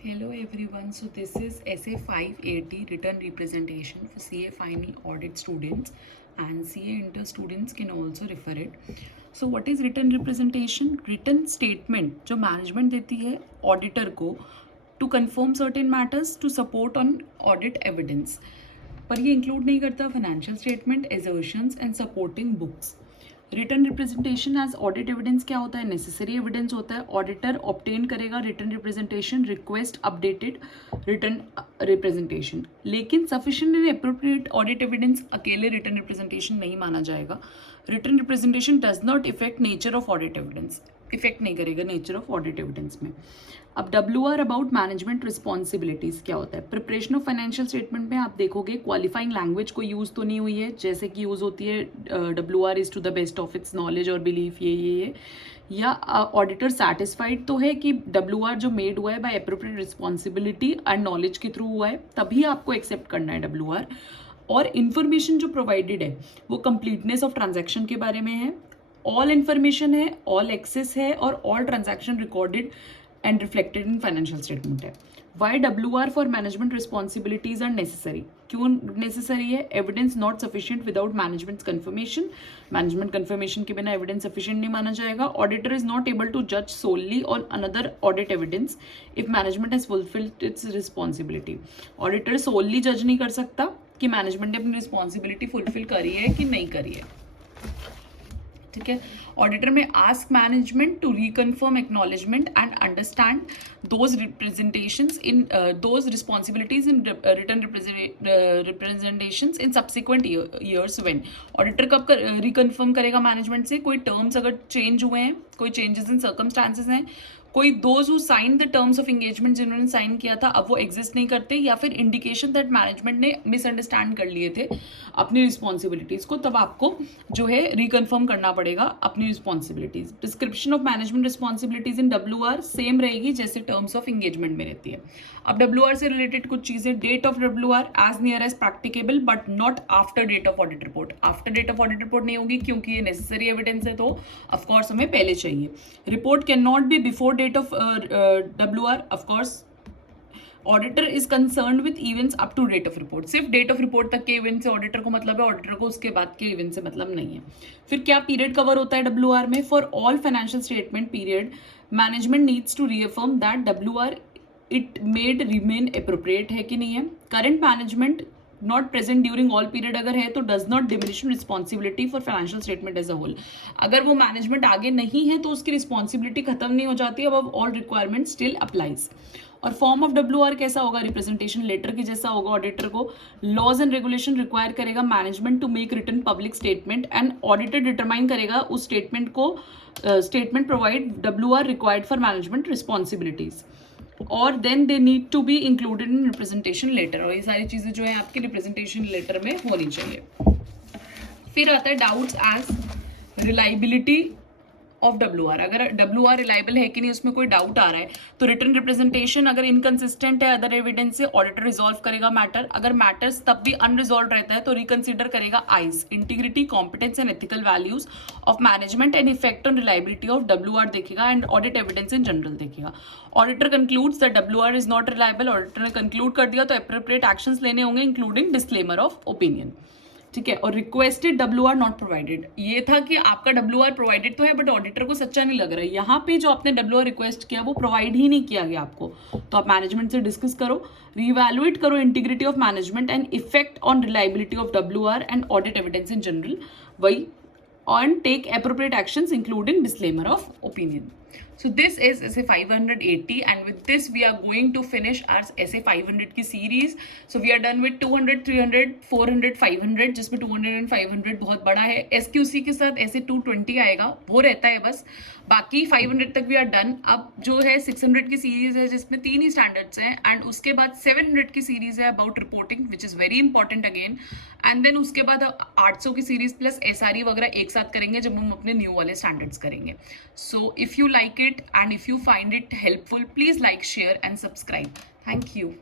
Hello everyone, so this is SA 580 written representation for CA final audit students and CA inter students can also refer it. So what is written representation? Written statement जो management देती है auditor को to confirm certain matters to support on audit evidence, पर ये include नहीं करता financial statement, assertions and supporting books. Written representation as audit evidence क्या होता है? नेसेसरी एविडेंस होता है. ऑडिटर ऑब्टेन करेगा written representation, request updated written representation. लेकिन sufficient and appropriate audit evidence अकेले रिटर्न रिप्रेजेंटेशन नहीं माना जाएगा. Written representation does not effect nature of audit evidence, effect नहीं करेगा नेचर ऑफ ऑडिट एविडेंस में. अब WR अबाउट मैनेजमेंट रिस्पॉन्सिबिलिटीज क्या होता है? प्रिपरेशन ऑफ फाइनेंशियल स्टेटमेंट में आप देखोगे क्वालिफाइंग लैंग्वेज को यूज तो नहीं हुई है, जैसे कि यूज होती है WR is to the best of its knowledge और बिलीफ, ये या ऑडिटर सेटिस्फाइड तो है कि WR जो मेड हुआ है by appropriate responsibility and knowledge के थ्रू हुआ है, तभी आपको एक्सेप्ट करना है WR. और इन्फॉर्मेशन जो प्रोवाइडेड है वो कंप्लीटनेस ऑफ ट्रांजैक्शन के बारे में है, ऑल इन्फॉर्मेशन है, ऑल एक्सेस है और all transaction recorded and reflected in financial statement है. Why WR for management responsibilities are necessary? क्यों necessary है? Evidence not sufficient without management's confirmation. Management confirmation के बिना evidence sufficient नहीं माना जाएगा. Auditor is not able to judge solely on another audit evidence if management has fulfilled its responsibility. Auditor solely judge नहीं कर सकता कि management ने अपनी responsibility fulfill करी है कि नहीं करी है. ठीक है. ऑडिटर में ask management to reconfirm acknowledgement and understand those representations in those responsibilities in return representations in subsequent years when. Auditor कब रिकन्फर्म करेगा मैनेजमेंट से? कोई टर्म्स अगर चेंज हुए हैं, कोई चेंजेस इन सर्कमस्टांसेस हैं, कोई those who sign the terms of engagement जिन्होंने साइन किया था अब वो एग्जिस्ट नहीं करते, या फिर इंडिकेशन दैट मैनेजमेंट ने मिसअंडरस्टैंड कर लिए थे अपनी रिस्पॉन्सिबिलिटीज को, तब आपको जो है रिकन्फर्म करना पड़ेगा अपनी responsibilities. Description of management responsibilities in WR same रहेगी जैसे टर्म्स ऑफ एंगेजमेंट में रहती है. अब WR से रिलेटेड कुछ चीजें. Date of WR as near as practicable but not after date of audit report. After date of audit report नहीं होगी क्योंकि ये नेसेसरी एविडेंस है, तो ऑफकोर्स हमें पहले चाहिए. Report can not be before date of WR. Of course auditor is concerned with events up to date of report. सिर्फ डेट ऑफ रिपोर्ट तक के इवेंट से ऑडिटर को मतलब है, ऑडिटर को उसके बाद के इवेंट से मतलब नहीं है. फिर क्या पीरियड कवर होता है WR में? For all financial statement period management needs to reaffirm that WR it made remain appropriate है कि नहीं है. Current management not present during all period अगर है तो does not diminish responsibility for financial statement as a whole. अगर वो management आगे नहीं है तो उसकी रिस्पॉन्सिबिलिटी खत्म नहीं हो जाती, अब ऑल रिक्वायरमेंट स्टिल अप्लाइज. और फॉर्म ऑफ WR कैसा होगा? रिप्रेजेंटेशन लेटर की जैसा होगा. ऑडिटर को लॉज एंड रेगुलेशन रिक्वायर करेगा management to make written public statement and auditor determine करेगा उस स्टेटमेंट को, statement provide WR required for management responsibilities, और then they need to be included in representation letter. और ये सारी चीजें जो है आपकी रिप्रेजेंटेशन लेटर में होनी चाहिए. फिर आता है doubts as reliability of WR. अगर WR रिलायबल है कि नहीं उसमें कोई डाउट आ रहा है तो रिटर्न रिप्रेजेंटेशन अगर इनकंसिस्टेंट है अदर एविडेंस से, ऑडिटर रिजॉल्व करेगा मैटर. अगर मैटर्स तब भी अनरिजॉल्व रहता है तो रिकंसिडर करेगा its integrity, competence and ethical values of management and effect on reliability of WR देखेगा and audit evidence in general देखेगा. Auditor concludes that WR is not reliable. Auditor ने कंक्लूड कर दिया तो एप्रोप्रिएट एक्शंस लेने होंगे including disclaimer of opinion. ठीक है. और रिक्वेस्टेड WR नॉट प्रोवाइडेड, ये था कि आपका WR प्रोवाइडेड तो है बट ऑडिटर को सच्चा नहीं लग रहा है. यहाँ पे जो आपने WR रिक्वेस्ट किया वो प्रोवाइड ही नहीं किया गया आपको, तो आप मैनेजमेंट से डिस्कस करो, रीवैल्यूएट करो integrity of management and effect on reliability of WR and audit evidence in general, वही, and take appropriate actions including disclaimer of opinion. So this is SA 580 and with this we are going to finish our SA 500 की series. So we are done with 200, 300, 400, 500 जिसमें 200 and 500 बहुत बड़ा है. SQC के साथ SA 220 आएगा, वो रहता है बस. बाकी 500 तक we are done. अब जो है 600 की सीरीज है जिसमें 3 ही स्टैंडर्ड्स हैं एंड उसके बाद 700 की सीरीज है about reporting which is very important again. And then उसके बाद 800 की सीरीज प्लस SRE वगैरह एक साथ करेंगे जब हम अपने न्यू वाले स्टैंडर्ड्स करेंगे. So if you like it and if you find it helpful, please like, share and subscribe. Thank you.